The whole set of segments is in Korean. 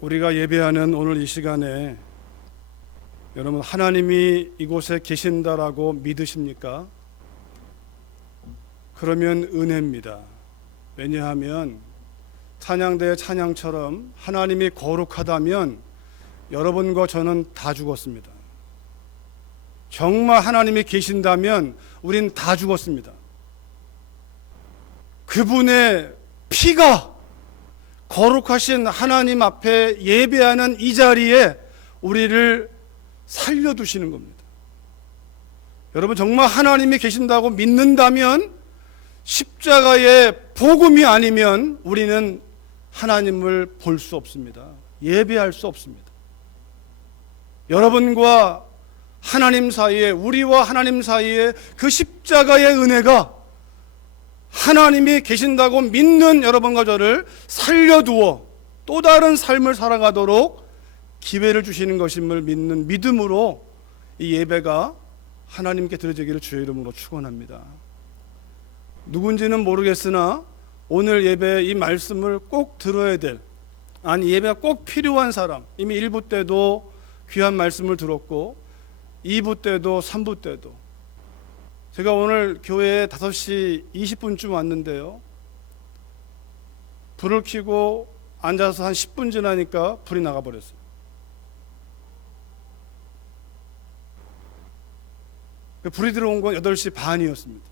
우리가 예배하는 오늘 이 시간에 여러분 하나님이 이곳에 계신다라고 믿으십니까? 그러면 은혜입니다. 왜냐하면 찬양대의 찬양처럼 하나님이 거룩하다면 여러분과 저는 다 죽었습니다. 정말 하나님이 계신다면 우린 다 죽었습니다. 그분의 피가 거룩하신 하나님 앞에 예배하는 이 자리에 우리를 살려두시는 겁니다. 여러분 정말 하나님이 계신다고 믿는다면 십자가의 복음이 아니면 우리는 하나님을 볼 수 없습니다. 예배할 수 없습니다. 여러분과 하나님 사이에, 우리와 하나님 사이에 그 십자가의 은혜가 하나님이 계신다고 믿는 여러분과 저를 살려두어 또 다른 삶을 살아가도록 기회를 주시는 것임을 믿는 믿음으로 이 예배가 하나님께 드려지기를 주의 이름으로 축원합니다. 누군지는 모르겠으나 오늘 예배 이 말씀을 꼭 들어야 될, 아니 예배가 꼭 필요한 사람, 이미 1부 때도 귀한 말씀을 들었고 2부 때도 3부 때도, 제가 오늘 교회에 5시 20분쯤 왔는데요, 불을 켜고 앉아서 한 10분 지나니까 불이 나가버렸어요. 불이 들어온 건 8시 반이었습니다.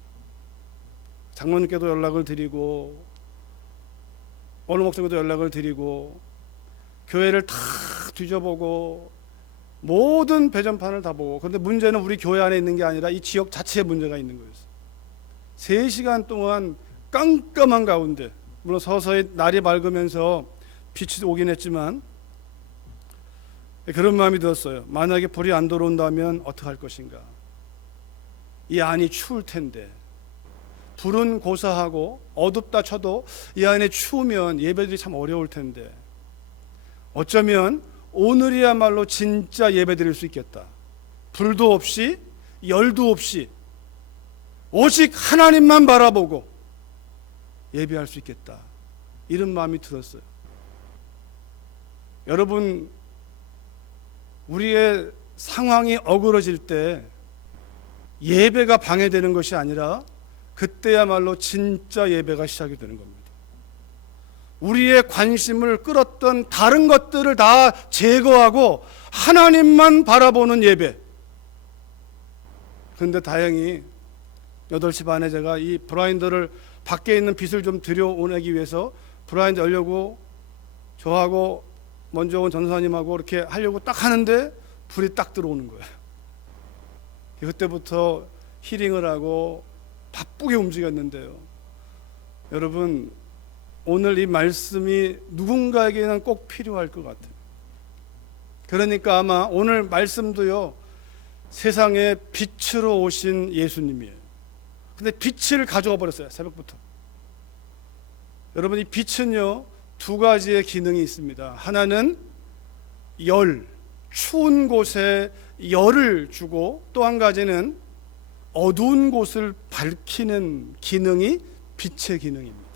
장로님께도 연락을 드리고 어느 목사님께도 연락을 드리고 교회를 다 뒤져보고 모든 배전판을 다 보고, 그런데 문제는 우리 교회 안에 있는 게 아니라 이 지역 자체에 문제가 있는 거였어요. 3시간 동안 깜깜한 가운데, 물론 서서히 날이 밝으면서 빛이 오긴 했지만 그런 마음이 들었어요. 만약에 불이 안 들어온다면 어떡할 것인가. 이 안이 추울 텐데, 불은 고사하고 어둡다 쳐도 이 안에 추우면 예배들이 참 어려울 텐데, 어쩌면 오늘이야말로 진짜 예배 드릴 수 있겠다. 불도 없이 열도 없이 오직 하나님만 바라보고 예배할 수 있겠다, 이런 마음이 들었어요. 여러분, 우리의 상황이 어그러질 때 예배가 방해되는 것이 아니라 그때야말로 진짜 예배가 시작이 되는 겁니다. 우리의 관심을 끌었던 다른 것들을 다 제거하고 하나님만 바라보는 예배. 그런데 다행히 8시 반에 제가 이 블라인더를, 밖에 있는 빛을 좀 들여오내기 위해서 블라인더 열려고 저하고 먼저 온 전사님하고 이렇게 하려고 딱 하는데 불이 딱 들어오는 거예요. 그때부터 힐링을 하고 바쁘게 움직였는데요, 여러분 오늘 이 말씀이 누군가에게는 꼭 필요할 것 같아요. 그러니까 아마 오늘 말씀도요, 세상에 빛으로 오신 예수님이에요. 근데 빛을 가져가 버렸어요, 새벽부터. 여러분, 이 빛은요 2가지의 기능이 있습니다. 하나는 열, 추운 곳에 열을 주고, 또 한 가지는 어두운 곳을 밝히는 기능이 빛의 기능입니다.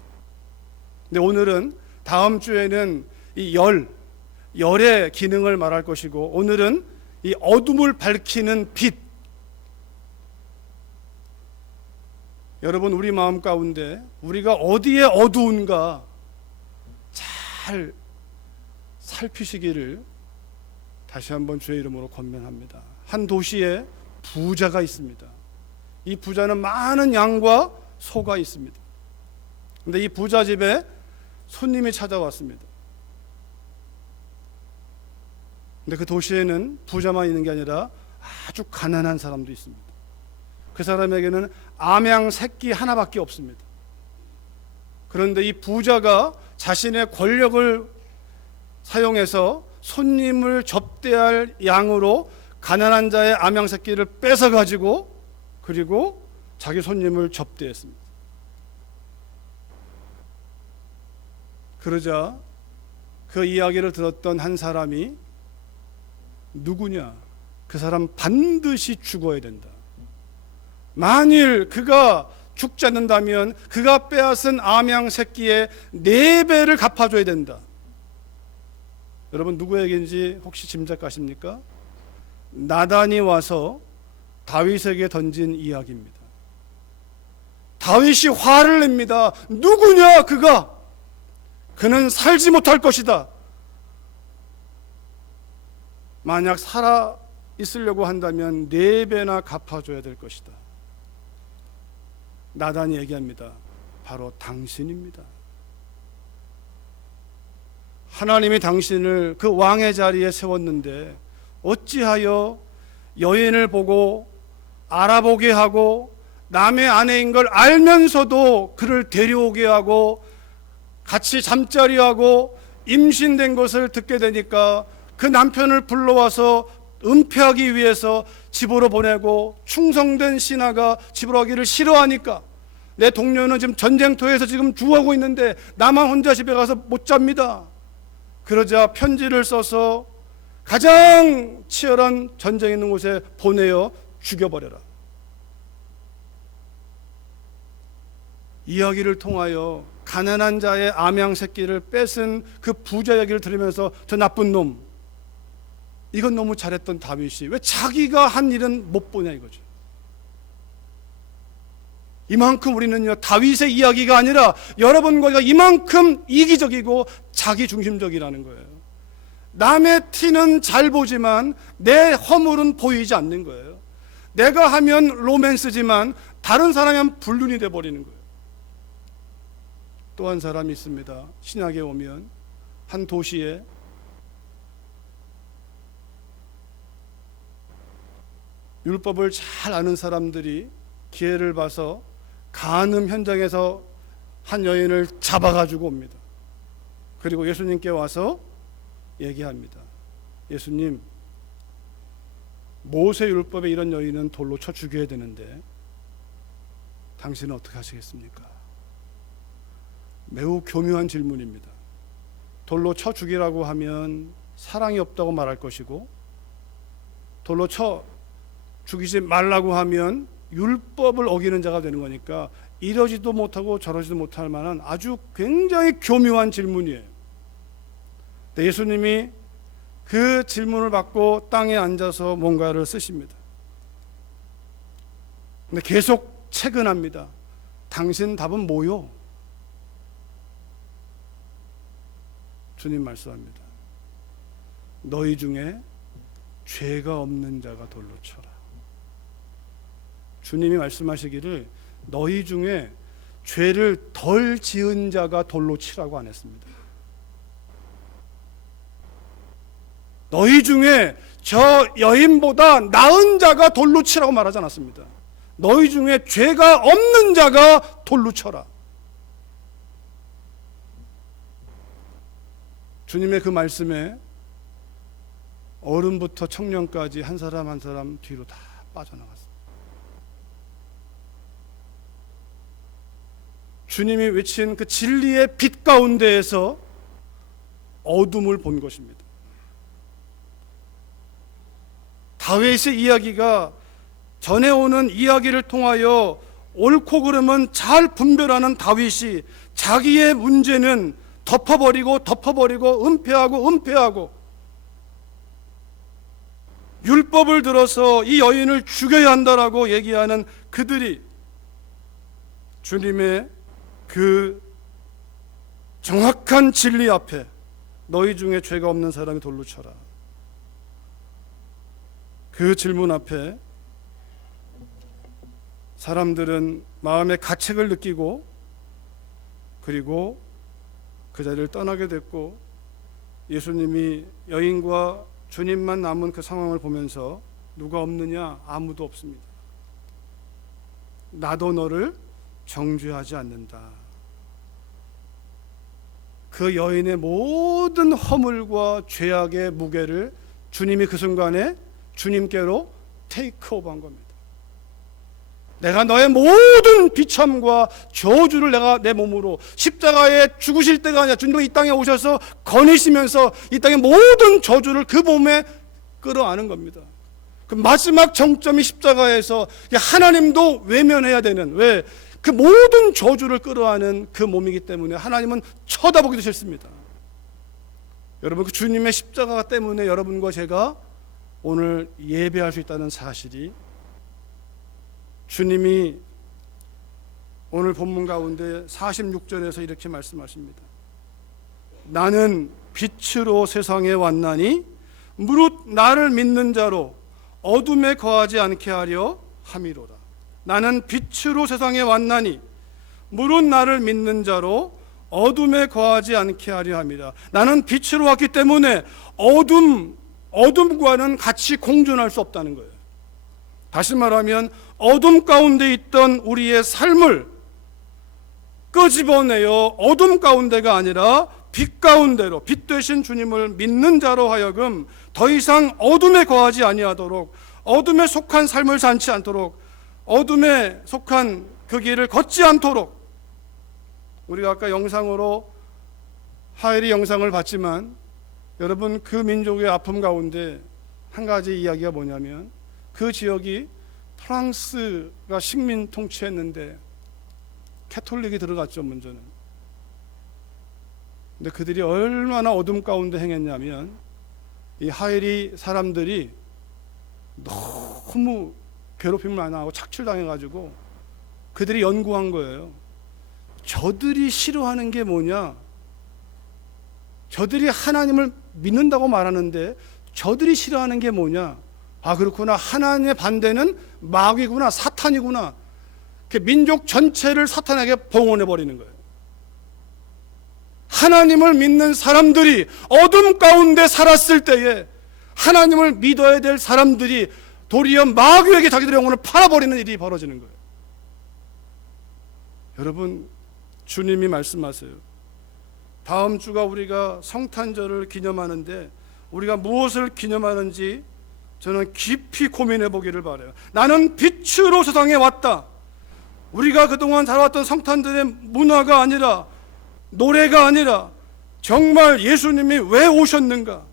근데 오늘은, 다음 주에는 이 열의 기능을 말할 것이고, 오늘은 이 어둠을 밝히는 빛. 여러분, 우리 마음 가운데 우리가 어디에 어두운가 잘 살피시기를 다시 한번 주의 이름으로 권면합니다. 한 도시에 부자가 있습니다. 이 부자는 많은 양과 소가 있습니다. 그런데 이 부자 집에 손님이 찾아왔습니다. 근데 그 도시에는 부자만 있는 게 아니라 아주 가난한 사람도 있습니다. 그 사람에게는 암양 새끼 하나밖에 없습니다. 그런데 이 부자가 자신의 권력을 사용해서 손님을 접대할 양으로 가난한 자의 암양 새끼를 뺏어 가지고, 그리고 자기 손님을 접대했습니다. 그러자 그 이야기를 들었던 한 사람이, 누구냐? 그 사람 반드시 죽어야 된다. 만일 그가 죽지 않는다면 그가 빼앗은 암양 새끼의 4배를 갚아줘야 된다. 여러분 누구 얘기인지 혹시 짐작가십니까? 나단이 와서 다윗에게 던진 이야기입니다. 다윗이 화를 냅니다. 누구냐 그가? 그는 살지 못할 것이다. 만약 살아 있으려고 한다면 4배나 갚아줘야 될 것이다. 나단이 얘기합니다. 바로 당신입니다. 하나님이 당신을 그 왕의 자리에 세웠는데 어찌하여 여인을 보고 알아보게 하고 남의 아내인 걸 알면서도 그를 데려오게 하고 같이 잠자리하고 임신된 것을 듣게 되니까 그 남편을 불러와서 은폐하기 위해서 집으로 보내고, 충성된 신하가 집으로 가기를 싫어하니까 내 동료는 지금 전쟁터에서 지금 죽어가고 있는데 나만 혼자 집에 가서 못 잡니다. 그러자 편지를 써서 가장 치열한 전쟁이 있는 곳에 보내어 죽여버려라. 이야기를 통하여 가난한 자의 암양 새끼를 뺏은 그 부자 이야기를 들으면서 저 나쁜 놈, 이건 너무 잘했던 다윗이 왜 자기가 한 일은 못 보냐 이거죠. 이만큼 우리는요, 다윗의 이야기가 아니라 여러분과 이만큼 이기적이고 자기중심적이라는 거예요. 남의 티는 잘 보지만 내 허물은 보이지 않는 거예요. 내가 하면 로맨스지만 다른 사람이 하면 불륜이 돼버리는 거예요. 또 한 사람이 있습니다. 신약에 오면 한 도시에 율법을 잘 아는 사람들이 기회를 봐서 간음 현장에서 한 여인을 잡아가지고 옵니다. 그리고 예수님께 와서 얘기합니다. 예수님, 모세 율법에 이런 여인은 돌로 쳐 죽여야 되는데 당신은 어떻게 하시겠습니까? 매우 교묘한 질문입니다. 돌로 쳐 죽이라고 하면 사랑이 없다고 말할 것이고, 돌로 쳐 죽이지 말라고 하면 율법을 어기는 자가 되는 거니까 이러지도 못하고 저러지도 못할 만한 아주 굉장히 교묘한 질문이에요. 근데 예수님이 그 질문을 받고 땅에 앉아서 뭔가를 쓰십니다. 근데 계속 채근합니다. 당신 답은 뭐요? 주님 말씀합니다. 너희 중에 죄가 없는 자가 돌로 쳐라. 주님이 말씀하시기를 너희 중에 죄를 덜 지은 자가 돌로 치라고 안 했습니다. 너희 중에 저 여인보다 나은 자가 돌로 치라고 말하지 않았습니다. 너희 중에 죄가 없는 자가 돌로 쳐라. 주님의 그 말씀에 어른부터 청년까지 한 사람 한 사람 뒤로 다 빠져나갔습니다. 주님이 외친 그 진리의 빛 가운데에서 어둠을 본 것입니다. 다윗의 이야기가 전해오는 이야기를 통하여 옳고 그름은 잘 분별하는 다윗이 자기의 문제는 덮어버리고 은폐하고 율법을 들어서 이 여인을 죽여야 한다라고 얘기하는 그들이 주님의 그 정확한 진리 앞에 너희 중에 죄가 없는 사람이 돌로 쳐라. 그 질문 앞에 사람들은 마음의 가책을 느끼고 그리고 그 자리를 떠나게 됐고, 예수님이 여인과 주님만 남은 그 상황을 보면서 누가 없느냐? 아무도 없습니다. 나도 너를 정죄하지 않는다. 그 여인의 모든 허물과 죄악의 무게를 주님이 그 순간에 주님께로 테이크오버한 겁니다. 내가 너의 모든 비참과 저주를 내가 내 몸으로, 십자가에 죽으실 때가 아니라 주님이 이 땅에 오셔서 거니시면서 이 땅의 모든 저주를 그 몸에 끌어안은 겁니다. 그 마지막 정점이 십자가에서 하나님도 외면해야 되는, 왜? 그 모든 저주를 끌어안은 그 몸이기 때문에 하나님은 쳐다보기도 싫습니다. 여러분, 그 주님의 십자가 때문에 여러분과 제가 오늘 예배할 수 있다는 사실이, 주님이 오늘 본문 가운데 46절에서 이렇게 말씀하십니다. 나는 빛으로 세상에 왔나니 무릇 나를 믿는 자로 어둠에 거하지 않게 하려 함이로라. 나는 빛으로 세상에 왔나니 무릇 나를 믿는 자로 어둠에 거하지 않게 하려 함이라. 나는 빛으로 왔기 때문에 어둠과는 같이 공존할 수 없다는 거예요. 다시 말하면 어둠 가운데 있던 우리의 삶을 끄집어내어 어둠 가운데가 아니라 빛 가운데로, 빛 되신 주님을 믿는 자로 하여금 더 이상 어둠에 거하지 아니하도록, 어둠에 속한 삶을 살지 않도록, 어둠에 속한 그 길을 걷지 않도록. 우리가 아까 영상으로 하엘이 영상을 봤지만, 여러분, 그 민족의 아픔 가운데 한 가지 이야기가 뭐냐면, 그 지역이 프랑스가 식민 통치했는데 캐톨릭이 들어갔죠, 먼저는. 근데 그들이 얼마나 어둠 가운데 행했냐면, 이 하엘이 사람들이 너무 괴롭힘을 안 하고 착취당해가지고 그들이 연구한 거예요. 저들이 싫어하는 게 뭐냐? 저들이 하나님을 믿는다고 말하는데 저들이 싫어하는 게 뭐냐? 아, 그렇구나. 하나님의 반대는 마귀구나, 사탄이구나. 민족 전체를 사탄에게 봉헌해 버리는 거예요. 하나님을 믿는 사람들이 어둠 가운데 살았을 때에 하나님을 믿어야 될 사람들이 도리어 마귀에게 자기들의 영혼을 팔아버리는 일이 벌어지는 거예요. 여러분, 주님이 말씀하세요. 다음 주가 우리가 성탄절을 기념하는데 우리가 무엇을 기념하는지 저는 깊이 고민해 보기를 바라요. 나는 빛으로 세상에 왔다. 우리가 그동안 살아왔던 성탄절의 문화가 아니라, 노래가 아니라, 정말 예수님이 왜 오셨는가?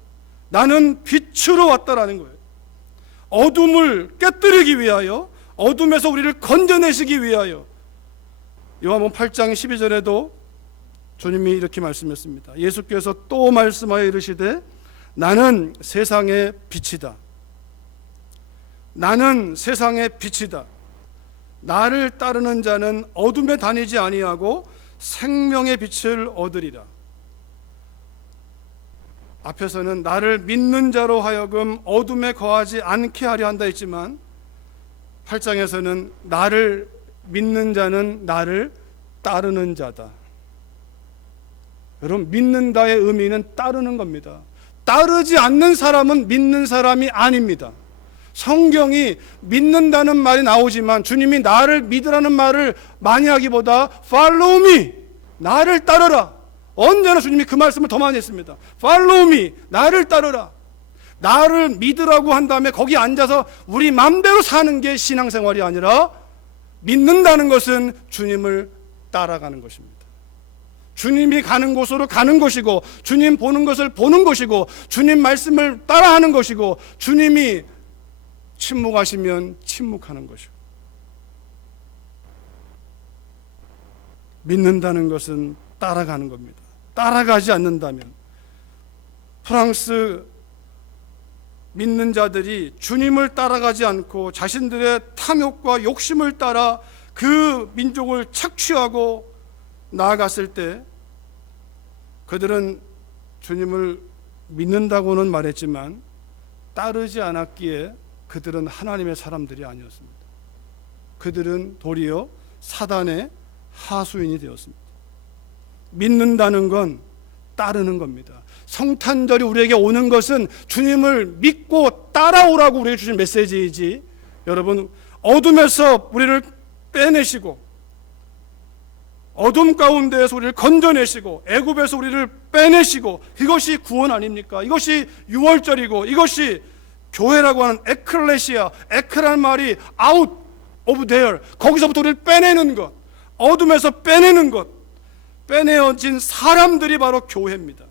나는 빛으로 왔다라는 거예요. 어둠을 깨뜨리기 위하여, 어둠에서 우리를 건져내시기 위하여. 요한복음 8장 12절에도 주님이 이렇게 말씀했습니다. 예수께서 또 말씀하여 이르시되 나는 세상의 빛이다. 나는 세상의 빛이다. 나를 따르는 자는 어둠에 다니지 아니하고 생명의 빛을 얻으리라. 앞에서는 나를 믿는 자로 하여금 어둠에 거하지 않게 하려 한다 했지만 8장에서는 나를 믿는 자는 나를 따르는 자다. 여러분, 믿는다의 의미는 따르는 겁니다. 따르지 않는 사람은 믿는 사람이 아닙니다. 성경이 믿는다는 말이 나오지만 주님이 나를 믿으라는 말을 많이 하기보다 Follow me, 나를 따르라. 언제나 주님이 그 말씀을 더 많이 했습니다. Follow me, 나를 따르라. 나를 믿으라고 한 다음에 거기 앉아서 우리 마음대로 사는 게 신앙생활이 아니라, 믿는다는 것은 주님을 따라가는 것입니다. 주님이 가는 곳으로 가는 것이고, 주님 보는 것을 보는 것이고, 주님 말씀을 따라하는 것이고, 주님이 침묵하시면 침묵하는 것이고. 믿는다는 것은 따라가는 겁니다. 따라가지 않는다면, 프랑스 믿는 자들이 주님을 따라가지 않고 자신들의 탐욕과 욕심을 따라 그 민족을 착취하고 나아갔을 때 그들은 주님을 믿는다고는 말했지만 따르지 않았기에 그들은 하나님의 사람들이 아니었습니다. 그들은 도리어 사단의 하수인이 되었습니다. 믿는다는 건 따르는 겁니다. 성탄절이 우리에게 오는 것은 주님을 믿고 따라오라고 우리에게 주신 메시지이지, 여러분, 어둠에서 우리를 빼내시고 어둠 가운데에서 우리를 건져내시고 애굽에서 우리를 빼내시고, 이것이 구원 아닙니까? 이것이 유월절이고, 이것이 교회라고 하는 에클레시아, 에크라는 말이 out of there, 거기서부터 우리를 빼내는 것, 어둠에서 빼내는 것, 빼내어진 사람들이 바로 교회입니다.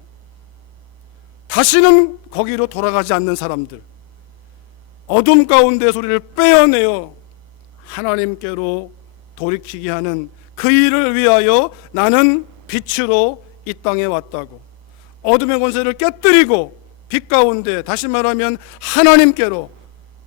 다시는 거기로 돌아가지 않는 사람들, 어둠 가운데서 우리를 빼어내어 하나님께로 돌이키게 하는 그 일을 위하여 나는 빛으로 이 땅에 왔다고, 어둠의 권세를 깨뜨리고 빛 가운데, 다시 말하면 하나님께로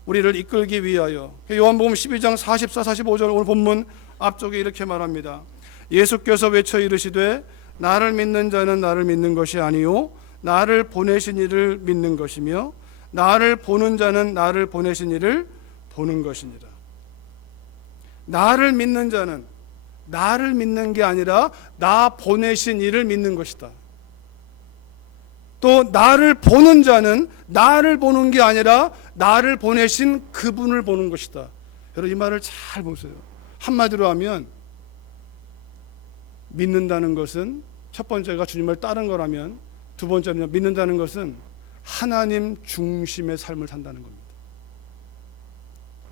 우리를 이끌기 위하여. 요한복음 12장 44, 45절 오늘 본문 앞쪽에 이렇게 말합니다. 예수께서 외쳐 이르시되 나를 믿는 자는 나를 믿는 것이 아니요 나를 보내신 이를 믿는 것이며 나를 보는 자는 나를 보내신 이를 보는 것이니라. 나를 믿는 자는 나를 믿는 게 아니라 나 보내신 이를 믿는 것이다. 또 나를 보는 자는 나를 보는 게 아니라 나를 보내신 그분을 보는 것이다. 여러분 이 말을 잘 보세요. 한마디로 하면 믿는다는 것은 첫 번째가 주님을 따른 거라면, 두 번째는 믿는다는 것은 하나님 중심의 삶을 산다는 겁니다.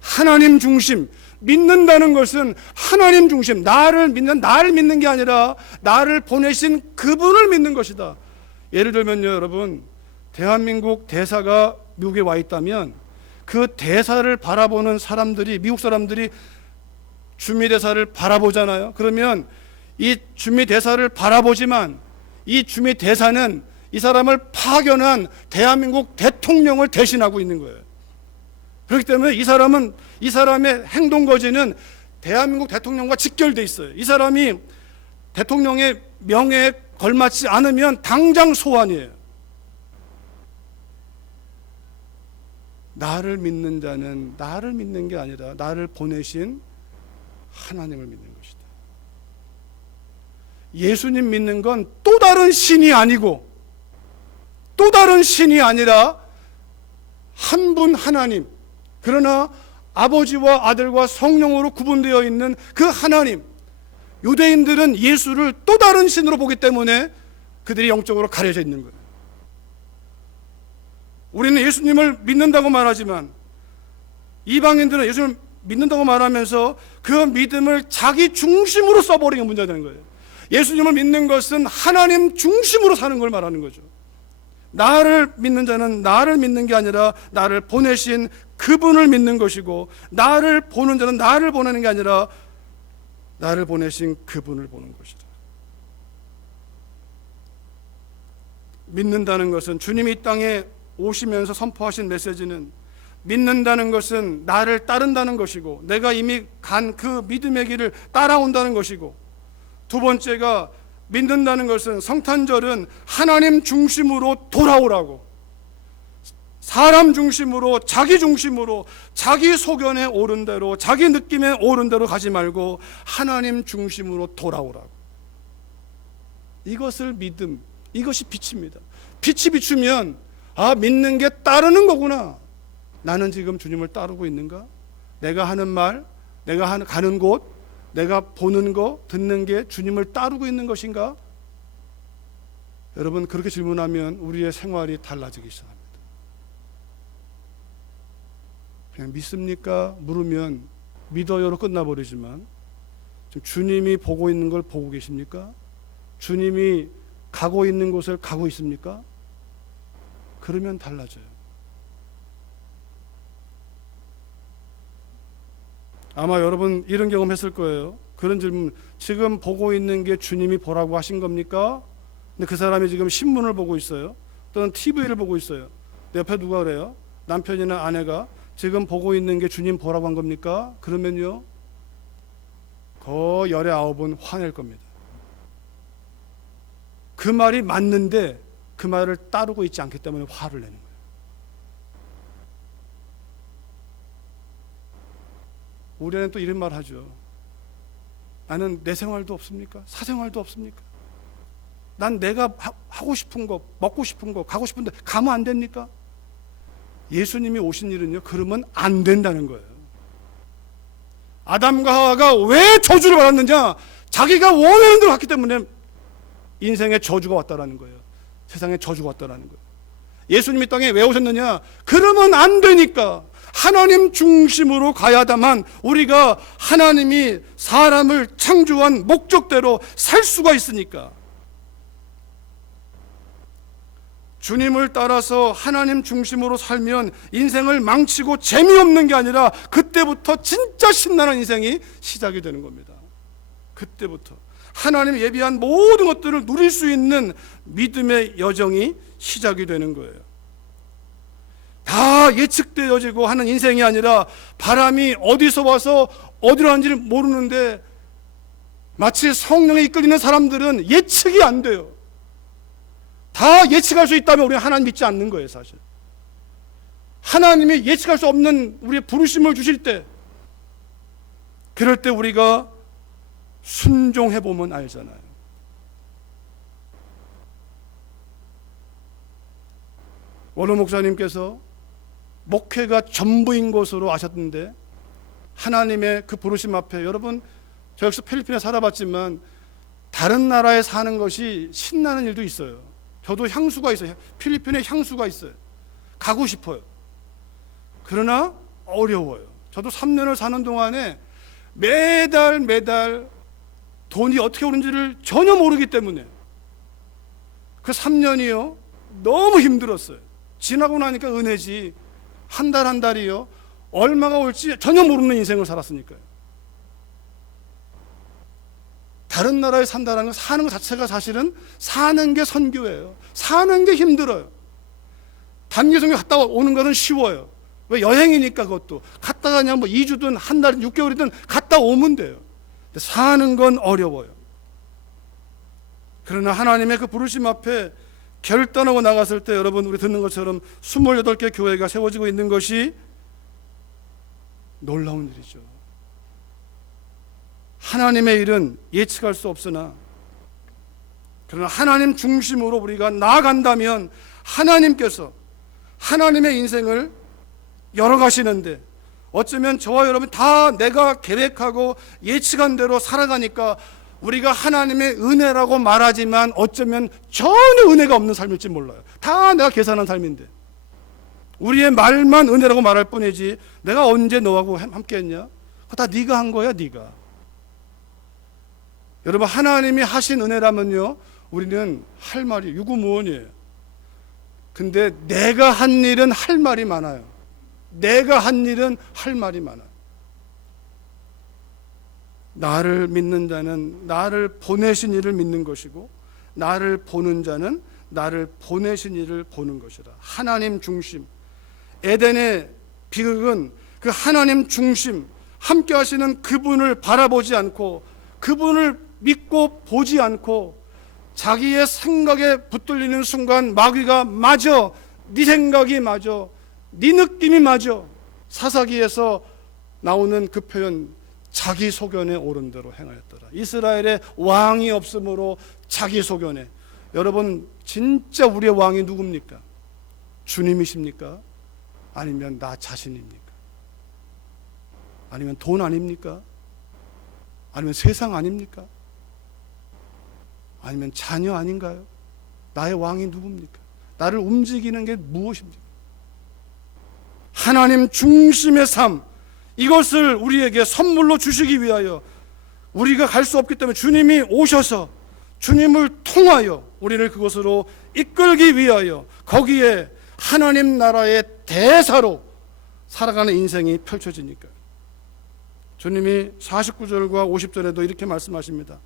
하나님 중심, 믿는다는 것은 하나님 중심, 나를 믿는 게 아니라 나를 보내신 그분을 믿는 것이다. 예를 들면요, 여러분, 대한민국 대사가 미국에 와 있다면 그 대사를 바라보는 사람들이, 미국 사람들이 주미 대사를 바라보잖아요. 그러면 이 주미 대사를 바라보지만 이 주미 대사는 이 사람을 파견한 대한민국 대통령을 대신하고 있는 거예요. 그렇기 때문에 이 사람의 행동 거지는 대한민국 대통령과 직결돼 있어요. 이 사람이 대통령의 명예에 걸맞지 않으면 당장 소환이에요. 나를 믿는 자는 나를 믿는 게 아니라 나를 보내신 하나님을 믿는 것이다. 예수님 믿는 건 또 다른 신이 아니고 또 다른 신이 아니라 한 분 하나님, 그러나 아버지와 아들과 성령으로 구분되어 있는 그 하나님. 유대인들은 예수를 또 다른 신으로 보기 때문에 그들이 영적으로 가려져 있는 거예요. 우리는 예수님을 믿는다고 말하지만 이방인들은 예수님을 믿는다고 말하면서 그 믿음을 자기 중심으로 써버리는 게 문제가 되는 거예요. 예수님을 믿는 것은 하나님 중심으로 사는 걸 말하는 거죠. 나를 믿는 자는 나를 믿는 게 아니라 나를 보내신 그분을 믿는 것이고, 나를 보는 자는 나를 보내는 게 아니라 나를 보내신 그분을 보는 것이다. 믿는다는 것은, 주님이 이 땅에 오시면서 선포하신 메시지는, 믿는다는 것은 나를 따른다는 것이고 내가 이미 간 그 믿음의 길을 따라온다는 것이고, 두 번째가 믿는다는 것은, 성탄절은 하나님 중심으로 돌아오라고, 사람 중심으로, 자기 중심으로, 자기 소견에 오른 대로, 자기 느낌에 오른 대로 가지 말고 하나님 중심으로 돌아오라고. 이것을 믿음, 이것이 빛입니다. 빛이 비추면 믿는 게 따르는 거구나. 나는 지금 주님을 따르고 있는가? 내가 하는 말, 내가 가는 곳, 내가 보는 거, 듣는 게 주님을 따르고 있는 것인가? 여러분, 그렇게 질문하면 우리의 생활이 달라지기 시작합니다. 그냥 믿습니까? 물으면 믿어요로 끝나버리지만, 주님이 보고 있는 걸 보고 계십니까? 주님이 가고 있는 곳을 가고 있습니까? 그러면 달라져요. 아마 여러분 이런 경험 했을 거예요. 그런 질문, 지금 보고 있는 게 주님이 보라고 하신 겁니까? 근데 그 사람이 지금 신문을 보고 있어요. 또는 TV를 보고 있어요. 내 옆에 누가 그래요? 남편이나 아내가 지금 보고 있는 게 주님 보라고 한 겁니까? 그러면요, 거의 19은 화낼 겁니다. 그 말이 맞는데 그 말을 따르고 있지 않기 때문에 화를 내는 거예요. 우리 안에 또 이런 말 하죠. 나는 내 생활도 없습니까? 사생활도 없습니까? 난 내가 하고 싶은 거, 먹고 싶은 거, 가고 싶은데 가면 안 됩니까? 예수님이 오신 일은요, 그러면 안 된다는 거예요. 아담과 하와가 왜 저주를 받았느냐? 자기가 원하는 대로 갔기 때문에 인생에 저주가 왔다라는 거예요. 세상에 저주가 왔다라는 거예요. 예수님이 땅에 왜 오셨느냐? 그러면 안 되니까. 하나님 중심으로 가야다만 우리가 하나님이 사람을 창조한 목적대로 살 수가 있으니까. 주님을 따라서 하나님 중심으로 살면 인생을 망치고 재미없는 게 아니라 그때부터 진짜 신나는 인생이 시작이 되는 겁니다. 그때부터 하나님 예비한 모든 것들을 누릴 수 있는 믿음의 여정이 시작이 되는 거예요. 다 예측되어지고 하는 인생이 아니라 바람이 어디서 와서 어디로 가는지를 모르는데 마치 성령에 이끌리는 사람들은 예측이 안 돼요. 다 예측할 수 있다면 우리는 하나님 믿지 않는 거예요, 사실. 하나님이 예측할 수 없는 우리의 부르심을 주실 때, 그럴 때 우리가 순종해 보면 알잖아요. 원로 목사님께서 목회가 전부인 것으로 아셨는데 하나님의 그 부르심 앞에, 여러분 저 역시 필리핀에 살아봤지만 다른 나라에 사는 것이 신나는 일도 있어요. 저도 향수가 있어요. 필리핀에 향수가 있어요. 가고 싶어요. 그러나 어려워요. 저도 3년을 사는 동안에 매달 돈이 어떻게 오는지를 전혀 모르기 때문에 그 3년이요 너무 힘들었어요. 지나고 나니까 은혜지. 한 달 한 달이요 얼마가 올지 전혀 모르는 인생을 살았으니까요. 다른 나라에 산다는 건 사는 것 자체가 사실은 사는 게 선교예요. 사는 게 힘들어요. 단기 선교 갔다 오는 것은 쉬워요. 왜? 여행이니까. 그것도 갔다가 그냥 뭐 2주든 한 달, 6개월이든 갔다 오면 돼요. 근데 사는 건 어려워요. 그러나 하나님의 그 부르심 앞에 결단하고 나갔을 때, 여러분 우리 듣는 것처럼 28개 교회가 세워지고 있는 것이 놀라운 일이죠. 하나님의 일은 예측할 수 없으나, 그러나 하나님 중심으로 우리가 나아간다면 하나님께서 하나님의 인생을 열어가시는데, 어쩌면 저와 여러분 다 내가 계획하고 예측한 대로 살아가니까 우리가 하나님의 은혜라고 말하지만 어쩌면 전혀 은혜가 없는 삶일지 몰라요. 다 내가 계산한 삶인데 우리의 말만 은혜라고 말할 뿐이지, 내가 언제 너하고 함께 했냐? 다 네가 한 거야, 네가. 여러분, 하나님이 하신 은혜라면요 우리는 할 말이 유구무원이에요. 근데 내가 한 일은 할 말이 많아요. 내가 한 일은 할 말이 많아요. 나를 믿는 자는 나를 보내신 이를 믿는 것이고, 나를 보는 자는 나를 보내신 이를 보는 것이다. 하나님 중심. 에덴의 비극은 그 하나님 중심, 함께 하시는 그분을 바라보지 않고, 그분을 믿고 보지 않고 자기의 생각에 붙들리는 순간 마귀가 맞아, 네 생각이 맞아, 네 느낌이 맞아. 사사기에서 나오는 그 표현, 자기 소견에 옳은 대로 행하였더라. 이스라엘의 왕이 없으므로 자기 소견에. 여러분, 진짜 우리의 왕이 누굽니까? 주님이십니까? 아니면 나 자신입니까? 아니면 돈 아닙니까? 아니면 세상 아닙니까? 아니면 자녀 아닌가요? 나의 왕이 누굽니까? 나를 움직이는 게 무엇입니까? 하나님 중심의 삶, 이것을 우리에게 선물로 주시기 위하여 우리가 갈 수 없기 때문에 주님이 오셔서 주님을 통하여 우리를 그곳으로 이끌기 위하여 거기에 하나님 나라의 대사로 살아가는 인생이 펼쳐지니까. 주님이 49절과 50절에도 이렇게 말씀하십니다.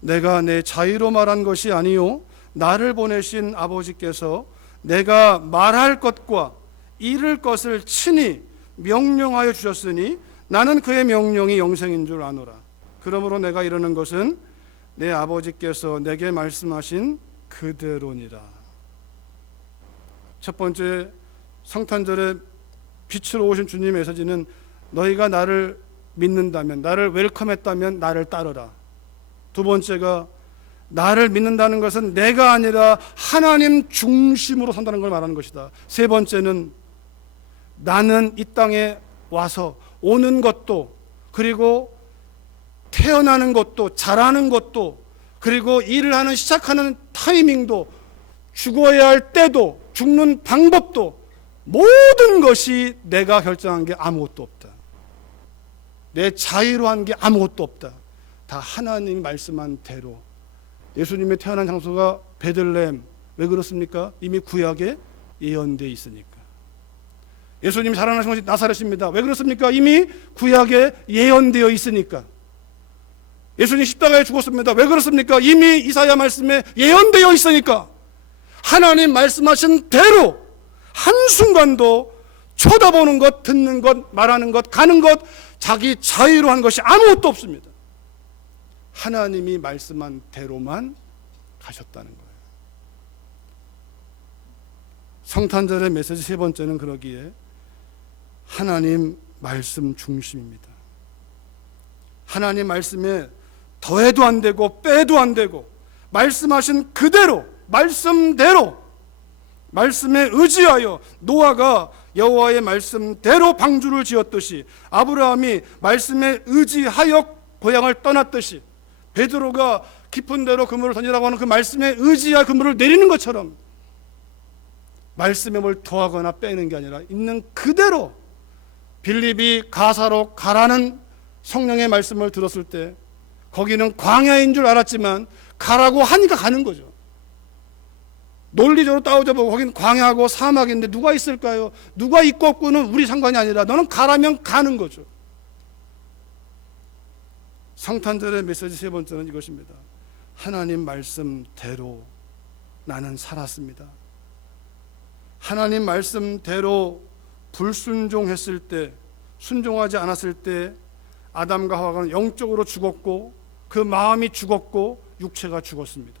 내가 내 자의로 말한 것이 아니요 나를 보내신 아버지께서 내가 말할 것과 이룰 것을 친히 명령하여 주셨으니 나는 그의 명령이 영생인 줄 아노라. 그러므로 내가 이르는 것은 내 아버지께서 내게 말씀하신 그대로니라. 첫 번째 성탄절에 빛으로 오신 주님의 메시지는 너희가 나를 믿는다면, 나를 웰컴했다면 나를 따르라. 두 번째가 나를 믿는다는 것은 내가 아니라 하나님 중심으로 산다는 걸 말하는 것이다. 세 번째는 나는 이 땅에 와서 오는 것도, 그리고 태어나는 것도, 자라는 것도, 그리고 일을 하는 시작하는 타이밍도, 죽어야 할 때도, 죽는 방법도, 모든 것이 내가 결정한 게 아무것도 없다. 내 자의로 한 게 아무것도 없다. 다 하나님 말씀한 대로. 예수님의 태어난 장소가 베들레헴. 왜 그렇습니까? 이미 구약에 예언되어 있으니까. 예수님이 자라나신 것이 나사렛입니다. 왜 그렇습니까? 이미 구약에 예언되어 있으니까. 예수님 십자가에 죽었습니다. 왜 그렇습니까? 이미 이사야 말씀에 예언되어 있으니까. 하나님 말씀하신 대로 한순간도 쳐다보는 것, 듣는 것, 말하는 것, 가는 것, 자기 자유로 한 것이 아무것도 없습니다. 하나님이 말씀한 대로만 가셨다는 거예요. 성탄절의 메시지 세 번째는 그러기에 하나님 말씀 중심입니다. 하나님 말씀에 더해도 안 되고 빼도 안 되고 말씀하신 그대로, 말씀대로, 말씀에 의지하여 노아가 여호와의 말씀대로 방주를 지었듯이, 아브라함이 말씀에 의지하여 고향을 떠났듯이, 베드로가 깊은 데로 그물을 던지라고 하는 그 말씀에 의지하여 그물을 내리는 것처럼 말씀에 뭘 더하거나 빼는 게 아니라 있는 그대로, 빌립이 가사로 가라는 성령의 말씀을 들었을 때 거기는 광야인 줄 알았지만 가라고 하니까 가는 거죠. 논리적으로 따져보고 거기는 광야고 사막인데 누가 있을까요? 누가 있고 없고는 우리 상관이 아니라 너는 가라면 가는 거죠. 성탄절의 메시지 세 번째는 이것입니다. 하나님 말씀대로 나는 살았습니다. 하나님 말씀대로 불순종했을 때, 순종하지 않았을 때 아담과 하와는 영적으로 죽었고 그 마음이 죽었고 육체가 죽었습니다.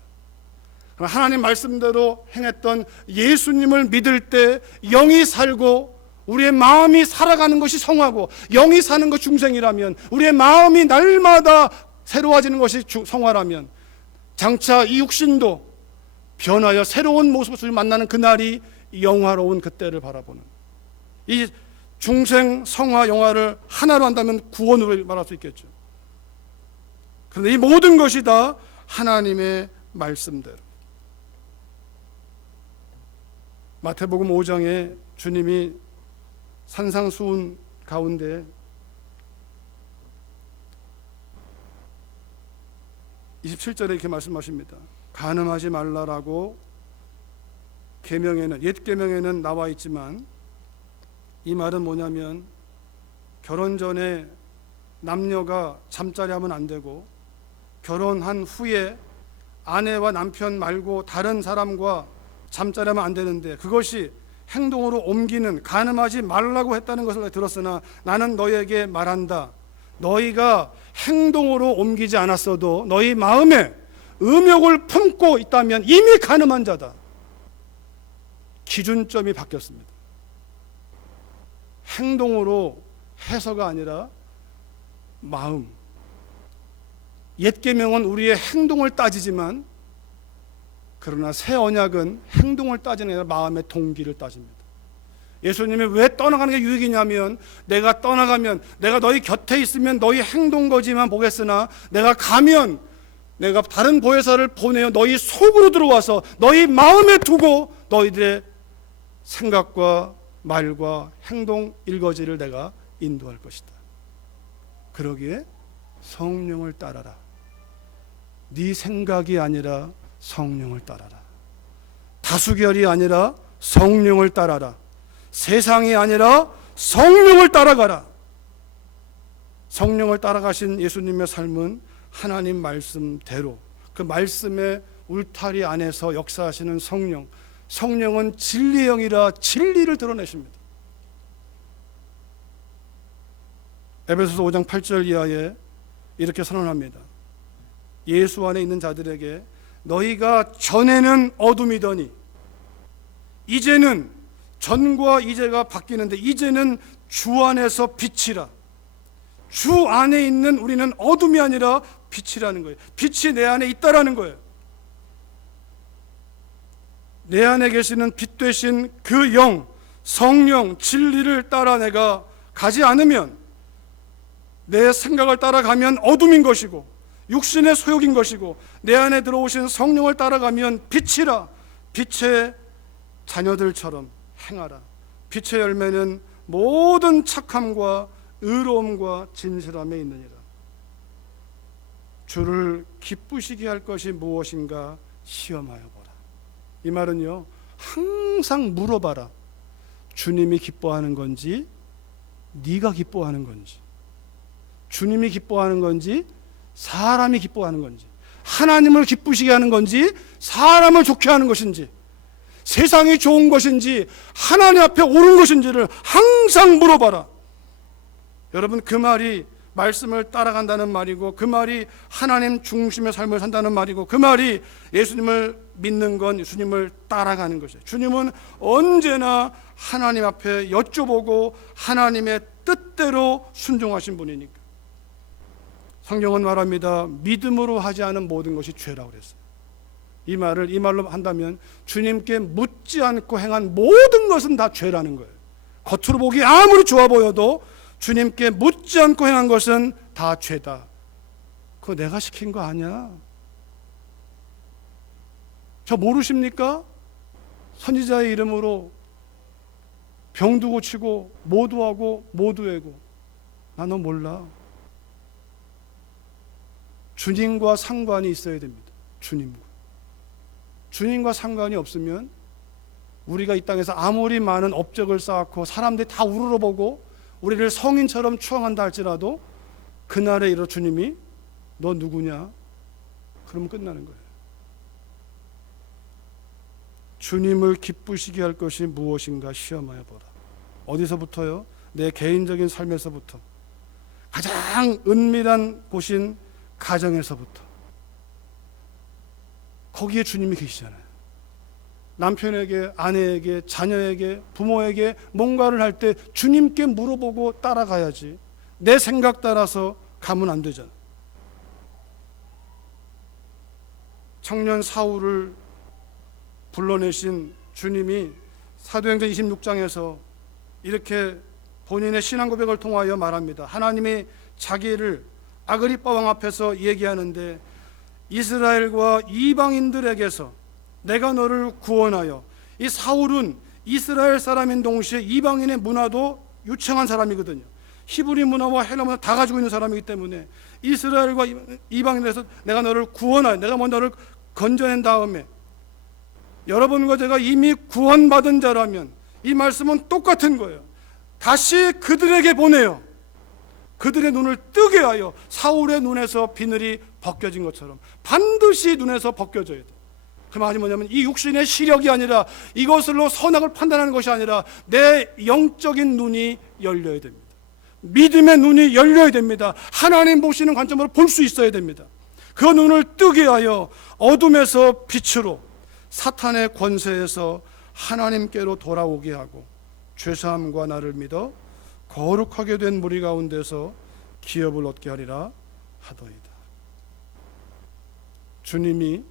하나님 말씀대로 행했던 예수님을 믿을 때 영이 살고 우리의 마음이 살아가는 것이 성화고, 영이 사는 것 중생이라면, 우리의 마음이 날마다 새로워지는 것이 성화라면 장차 이 육신도 변하여 새로운 모습을 만나는 그날이 영화로운 그때를 바라보는, 이 중생 성화 영화를 하나로 한다면 구원으로 말할 수 있겠죠. 그런데 이 모든 것이 다 하나님의 말씀대로. 마태복음 5장에 주님이 산상수훈 가운데 27절에 이렇게 말씀하십니다. 간음하지 말라라고 계명에는, 옛 계명에는 나와 있지만 이 말은 뭐냐면 결혼 전에 남녀가 잠자리 하면 안 되고 결혼한 후에 아내와 남편 말고 다른 사람과 잠자리 하면 안 되는데 그것이 행동으로 옮기는, 간음하지 말라고 했다는 것을 들었으나 나는 너희에게 말한다. 너희가 행동으로 옮기지 않았어도 너희 마음에 음욕을 품고 있다면 이미 간음한 자다. 기준점이 바뀌었습니다. 행동으로 해서가 아니라 마음. 옛 계명은 우리의 행동을 따지지만 그러나 새 언약은 행동을 따지는 게 아니라 마음의 동기를 따집니다. 예수님이 왜 떠나가는 게 유익이냐면, 내가 떠나가면, 내가 너희 곁에 있으면 너희 행동 거지만 보겠으나 내가 가면 내가 다른 보혜사를 보내어 너희 속으로 들어와서 너희 마음에 두고 너희들의 생각과 말과 행동 일거지를 내가 인도할 것이다. 그러기에 성령을 따라라. 네 생각이 아니라 성령을 따라라. 다수결이 아니라 성령을 따라라. 세상이 아니라 성령을 따라가라. 성령을 따라가신 예수님의 삶은 하나님 말씀대로, 그 말씀의 울타리 안에서 역사하시는 성령, 성령은 진리의 영이라 진리를 드러내십니다. 에베소서 5장 8절 이하에 이렇게 선언합니다. 예수 안에 있는 자들에게 너희가 전에는 어둠이더니 이제는, 전과 이제가 바뀌는데 이제는 주 안에서 빛이라. 주 안에 있는 우리는 어둠이 아니라 빛이라는 거예요. 빛이 내 안에 있다라는 거예요. 내 안에 계시는 빛 되신 그 영, 성령, 진리를 따라 내가 가지 않으면, 내 생각을 따라가면 어둠인 것이고 육신의 소욕인 것이고, 내 안에 들어오신 성령을 따라가면 빛이라. 빛의 자녀들처럼 행하라. 빛의 열매는 모든 착함과 의로움과 진실함에 있느니라. 주를 기쁘시게 할 것이 무엇인가 시험하여 보라. 이 말은요, 항상 물어봐라. 주님이 기뻐하는 건지 네가 기뻐하는 건지, 주님이 기뻐하는 건지 사람이 기뻐하는 건지, 하나님을 기쁘시게 하는 건지, 사람을 좋게 하는 것인지, 세상이 좋은 것인지 하나님 앞에 옳은 것인지를 항상 물어봐라. 여러분, 그 말이 말씀을 따라간다는 말이고, 그 말이 하나님 중심의 삶을 산다는 말이고, 그 말이 예수님을 믿는 건 예수님을 따라가는 것이에요. 주님은 언제나 하나님 앞에 여쭤보고 하나님의 뜻대로 순종하신 분이니까. 성경은 말합니다. 믿음으로 하지 않은 모든 것이 죄라고 그랬어요. 이 말로 한다면 주님께 묻지 않고 행한 모든 것은 다 죄라는 거예요. 겉으로 보기 아무리 좋아 보여도 주님께 묻지 않고 행한 것은 다 죄다. 그거 내가 시킨 거 아니야. 저 모르십니까? 선지자의 이름으로 병도 고치고 모도 하고 모도 해고. 나 너 몰라. 주님과 상관이 있어야 됩니다. 주님과 상관이 없으면 우리가 이 땅에서 아무리 많은 업적을 쌓고 사람들이 다 우러러보고 우리를 성인처럼 추앙한다 할지라도 그날에 이르러 주님이 너 누구냐? 그러면 끝나는 거예요. 주님을 기쁘시게 할 것이 무엇인가 시험하여 보라. 어디서부터요? 내 개인적인 삶에서부터, 가장 은밀한 곳인 가정에서부터. 거기에 주님이 계시잖아요. 남편에게, 아내에게, 자녀에게, 부모에게 뭔가를 할 때 주님께 물어보고 따라가야지. 내 생각 따라서 가면 안 되잖아. 청년 사울을 불러내신 주님이 사도행전 26장에서 이렇게 본인의 신앙 고백을 통하여 말합니다. 하나님이 자기를 아그리빠 왕 앞에서 얘기하는데, 이스라엘과 이방인들에게서 내가 너를 구원하여. 이 사울은 이스라엘 사람인 동시에 이방인의 문화도 유창한 사람이거든요. 히브리 문화와 헬라 문화 다 가지고 있는 사람이기 때문에 이스라엘과 이방인에서 내가 너를 구원하여, 내가 먼저 너를 건져낸 다음에 여러분과 제가 이미 구원받은 자라면 이 말씀은 똑같은 거예요. 다시 그들에게 보내요. 그들의 눈을 뜨게 하여 사울의 눈에서 비늘이 벗겨진 것처럼 반드시 눈에서 벗겨져야 돼. 그 말이 뭐냐면 이 육신의 시력이 아니라, 이것으로 선악을 판단하는 것이 아니라 내 영적인 눈이 열려야 됩니다. 믿음의 눈이 열려야 됩니다. 하나님 보시는 관점으로 볼 수 있어야 됩니다. 그 눈을 뜨게 하여 어둠에서 빛으로, 사탄의 권세에서 하나님께로 돌아오게 하고 죄사함과 나를 믿어 거룩하게 된 무리 가운데서 기업을 얻게 하리라 하더이다. 주님이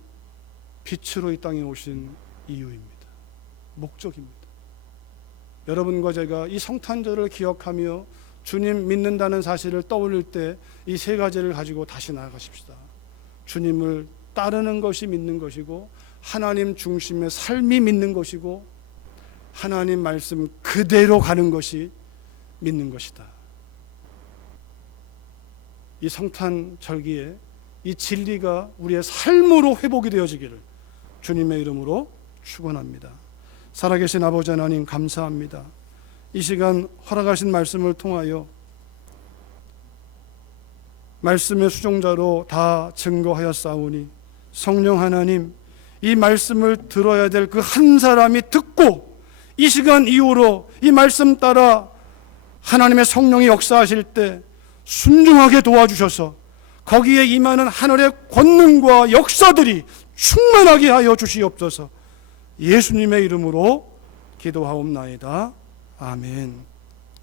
빛으로 이 땅에 오신 이유입니다. 목적입니다. 여러분과 제가 이 성탄절을 기억하며 주님 믿는다는 사실을 떠올릴 때 이 세 가지를 가지고 다시 나아가십시다. 주님을 따르는 것이 믿는 것이고, 하나님 중심의 삶이 믿는 것이고, 하나님 말씀 그대로 가는 것이 믿는 것이다. 이 성탄절기에 이 진리가 우리의 삶으로 회복이 되어지기를 주님의 이름으로 축원합니다. 살아계신 아버지 하나님, 감사합니다. 이 시간 허락하신 말씀을 통하여 말씀의 수종자로 다 증거하였사오니, 성령 하나님, 이 말씀을 들어야 될 그 한 사람이 듣고 이 시간 이후로 이 말씀 따라 하나님의 성령이 역사하실 때 순종하게 도와주셔서 거기에 임하는 하늘의 권능과 역사들이 충만하게 하여 주시옵소서. 예수님의 이름으로 기도하옵나이다. 아멘.